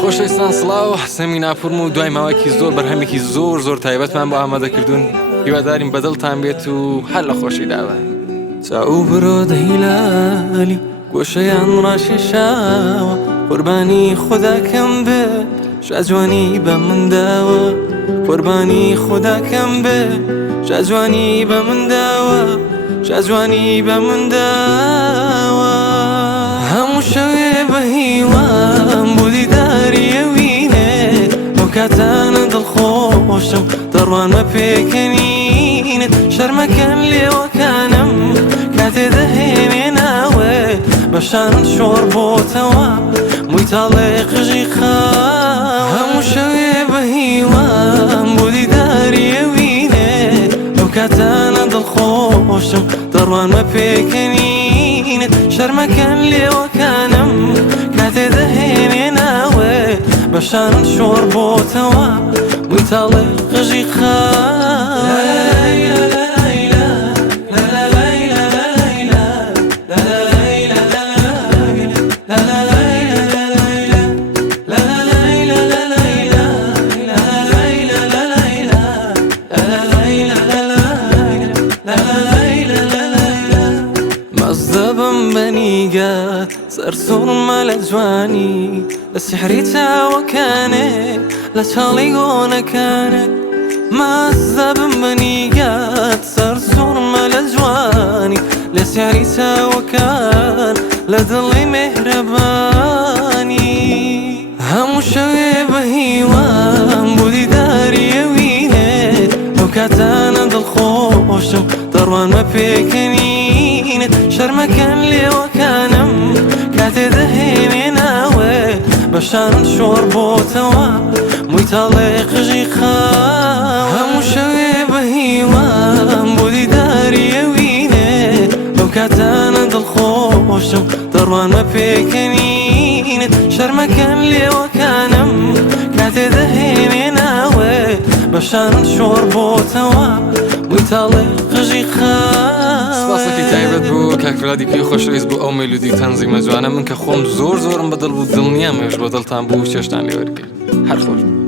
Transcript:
خۆشەویستان سڵاو سەمی ناپورم و دوای ماوەیەکی زۆر بەرهەمێکی زۆر تایبەتمان بۆ ئامادەکردوون هیوادارین بەدڵتان بێت و هەر لە خۆشی داوە چاو برۆ دەهیلالی گۆشەیان ڕاشێشاوە قوربانی خوداکەم بێ شاجوانی بە منداوە قوربانی خوداکەم بێ شاجوانی بە منداوە شاجوانی بە منداوە هەموو شەوێ بە هیوام بۆ دیداری ئەوینێت ئەو کاتانە دڵخۆشم دەڕوانمە پێکەنینت شەرمەکەن لێوەکانم کاتێ دەهێنێ ناوێ بەشانت شۆڕ بۆتەوە مووی تاڵێ قژی خاوە هەموو شەوێ بە هیوام بۆ دیداری ئەوینێت ئەو کاتانە دڵخۆشم دەڕوانمە پێکەنینت شەرمەکەن لێوەکانم کاتێ دەهێنێ ناوێ بەشانت شۆڕ بۆتەوە مووی تاڵێ قژی خاوە مەزدەبم بەنیگات سەرسوڕمە لە جوانی لە سحری چاوەکانێک لە چاڵی گۆنەکانێک مەزدەبم بەنیگات سەرسوڕمە لە جوانی لە سحری چاوەکان لە دڵی مێهرەبانی هەموو شەوێ بە هیوام بۆ دیداری ئەوینێت ئەو کاتانە دڵخۆشم دەڕوانمە پێکەنینت شەرمەکەن لێوەکانم کاتێ دەهێنێ ناوێ بەشانت شۆڕ بۆتەوە مووی تاڵێ قژی خاوە هەموو شەوێ بە هیوام بۆ دیداری ئەوینێت ئەو کاتانە دڵخۆشم دەڕوانمە پێکەنینت شەرمەکەن لێوەکانم کاتێ دەهێنێ ناوێ بەشانت شۆڕ بۆتەوە مووی تاڵێ قژی خاوە سپاسێکی تایبەت بۆ کاکفرادی پێ خۆشەویست بۆ ئەو مێلودی تەنزیمە جوانە من کە خۆم زۆر زۆرم بەدڵ بوو دڵنیام ئێوەش بە دڵتان بوو چێشتان لێ وەرگرت هەر خۆش